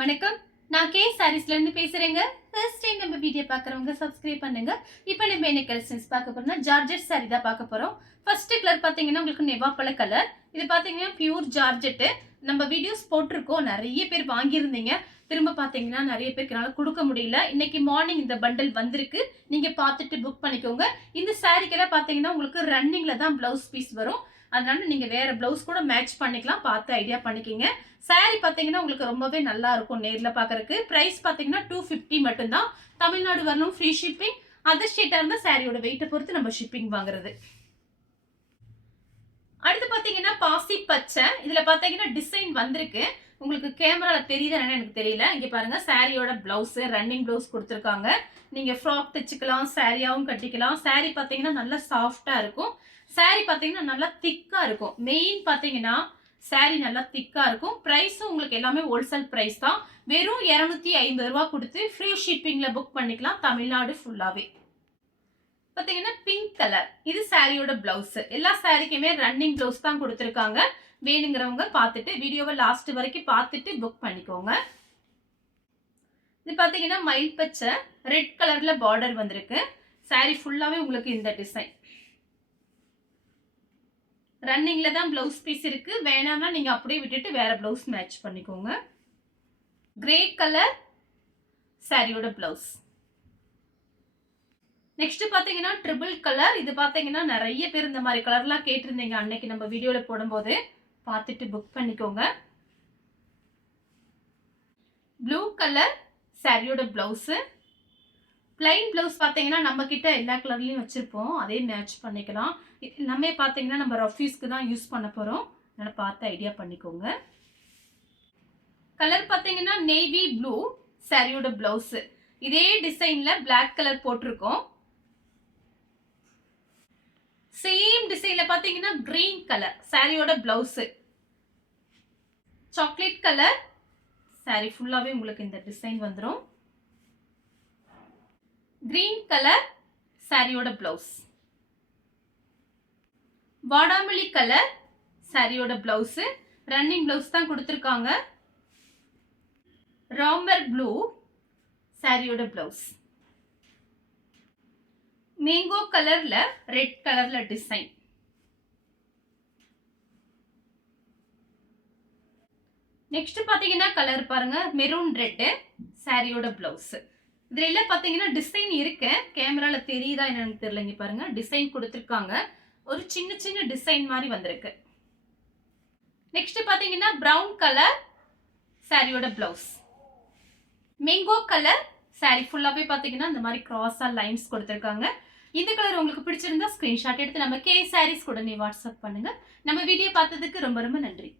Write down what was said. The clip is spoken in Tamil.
வணக்கம். நான் கே சாரீஸ்ல இருந்து பேசுறேங்க. ஃபர்ஸ்ட் டைம் நம்ம வீடியோ பார்க்குறவங்க சப்ஸ்கிரைப் பண்ணுங்க. இப்போ நம்ம என்ன கலெக்ஷன்ஸ் பார்க்க போறோம்னா ஜார்ஜெட் சாரி தான் பார்க்க போறோம். ஃபர்ஸ்ட் கலர் பார்த்தீங்கன்னா உங்களுக்கு நெவாப்பழ கலர். இது பார்த்தீங்கன்னா பியூர் ஜார்ஜெட். நம்ம வீடியோஸ் போட்டிருக்கோம், நிறைய பேர் வாங்கியிருந்தீங்க. திரும்ப பார்த்தீங்கன்னா நிறைய பேருக்கு என்னால் கொடுக்க முடியல. இன்னைக்கு மார்னிங் இந்த பண்டல் வந்திருக்கு, நீங்க பார்த்துட்டு புக் பண்ணிக்கோங்க. இந்த சாரிக்கெல்லாம் பார்த்தீங்கன்னா உங்களுக்கு ரன்னிங்ல தான் பிளவுஸ் பீஸ் வரும். அதனால நீங்க வேற பிளவுஸ் கூட மேட்ச் பண்ணிக்கலாம், பார்த்து ஐடியா பண்ணிக்கிங்க. சாரி பார்த்தீங்கன்னா உங்களுக்கு ரொம்பவே நல்லா இருக்கும் நேரில் பார்க்கறதுக்கு. ப்ரைஸ் பார்த்தீங்கன்னா 250 மட்டும்தான். தமிழ்நாடு வரணும், ஃப்ரீ ஷிப்பிங். அதர் ஸ்டேட்டாக இருந்தால் சாரியோட வெயிட்டை பொறுத்து நம்ம ஷிப்பிங் வாங்குறது. அடுத்து பார்த்தீங்கன்னா பாசி பச்சை. இதில் பார்த்தீங்கன்னா டிசைன் வந்திருக்கு, உங்களுக்கு கேமரால தெரியுதுன்னு எனக்கு தெரியல. இங்கே பாருங்க, சாரியோட பிளவுஸ் ரன்னிங் பிளவுஸ் கொடுத்துருக்காங்க. நீங்க ஃப்ராக் தைச்சுக்கலாம், சாரியாவும் கட்டிக்கலாம். சாரி பார்த்தீங்கன்னா நல்லா சாஃப்டா இருக்கும். சாரி பார்த்தீங்கன்னா நல்லா திக்கா இருக்கும். மெயின் பார்த்தீங்கன்னா சாரி நல்லா திக்கா இருக்கும். பிரைஸும் உங்களுக்கு எல்லாமே ஹோல்சேல் பிரைஸ் தான். வெறும் 250 ரூபா கொடுத்து ஃப்ரீ ஷிப்பிங்ல புக் பண்ணிக்கலாம் தமிழ்நாடு ஃபுல்லாவே. பார்த்தீங்கன்னா பிங்க் கலர், இது சாரியோட பிளவுஸ். எல்லா சாரிக்குமே ரன்னிங் பிளவுஸ் தான் கொடுத்துருக்காங்க. வேணுங்கிறவங்க பார்த்துட்டு வீடியோவை லாஸ்ட் வரைக்கும் பார்த்துட்டு புக் பண்ணிக்கோங்க. இது பார்த்தீங்கன்னா மயில் பச்சை ரெட் கலர்ல பார்டர் வந்திருக்கு. சாரி ஃபுல்லாவே உங்களுக்கு இந்த டிசைன். ரன்னிங்ல தான் பிளவுஸ் பீஸ் இருக்கு, வேணாம்னா நீங்க அப்படியே விட்டுட்டு வேற பிளவுஸ் மேட்ச் பண்ணிக்கோங்க. கிரே கலர் சாரியோட பிளவுஸ். நெக்ஸ்ட் பாத்தீங்கன்னா ட்ரிபிள் கலர். இது பாத்தீங்கன்னா நிறைய பேர் இந்த மாதிரி கலர்லாம் கேட்டிருந்தீங்க அன்னைக்கு நம்ம வீடியோல போடும்போது, பார்த்துட்டு புக் பண்ணிக்கோங்க. ப்ளூ கலர் சாரியோட பிளவுஸ். பிளைன் பிளவுஸ் பார்த்தீங்கன்னா நம்ம கிட்ட எல்லா கலர்லையும் வச்சிருப்போம், அதே மேட்ச் பண்ணிக்கலாம். எல்லாமே பார்த்தீங்கன்னா நம்ம ரஃப்யூஸ்க்கு தான் யூஸ் பண்ண போகிறோம், அதனால் பார்த்து ஐடியா பண்ணிக்கோங்க. கலர் பார்த்தீங்கன்னா நேவி ப்ளூ சாரியோட பிளவுஸ். இதே டிசைன்ல பிளாக் கலர் போட்டிருக்கோம். சேம் டிசைன்ல பார்த்தீங்கன்னா கிரீன் கலர் சாரியோட பிளவுஸ். சாக்லேட் கலர் சாரி ஃபுல்லாவே உங்களுக்கு இந்த டிசைன் வந்துடும். கிரீன் கலர் சாரியோட பிளவுஸ். வாடாமல்லி கலர் சாரியோட பிளவுஸ். ரன்னிங் பிளவுஸ் தான் கொடுத்துருக்காங்க. ராமர் ப்ளூ சாரியோட பிளவுஸ். மேங்கோ கலர்ல ரெட் கலர்ல டிசைன். நெக்ஸ்ட் பாத்தீங்கன்னா கலர் பாருங்க, மெரூன் ரெட் சாரியோட பிளவுஸ். இதுல எல்லாம் பாத்தீங்கன்னா டிசைன் இருக்கு, கேமரால தெரியுதா என்னன்னு தெரியல. இங்க பாருங்க, டிசைன் கொடுத்துருக்காங்க, ஒரு சின்ன சின்ன டிசைன் மாதிரி வந்திருக்கு. நெக்ஸ்ட் பாத்தீங்கன்னா பிரவுன் கலர் சாரியோட பிளவுஸ். மேங்கோ கலர் சாரி ஃபுல்லாவே பாத்தீங்கன்னா இந்த மாதிரி கிராஸா லைன்ஸ் கொடுத்துருக்காங்க. இந்த கலர் உங்களுக்கு பிடிச்சிருந்தா ஸ்கிரீன்ஷாட் எடுத்து நம்ம கே சாரீஸ் கூட வாட்ஸ்அப் பண்ணுங்க. நம்ம வீடியோ பார்த்ததுக்கு ரொம்ப ரொம்ப நன்றி.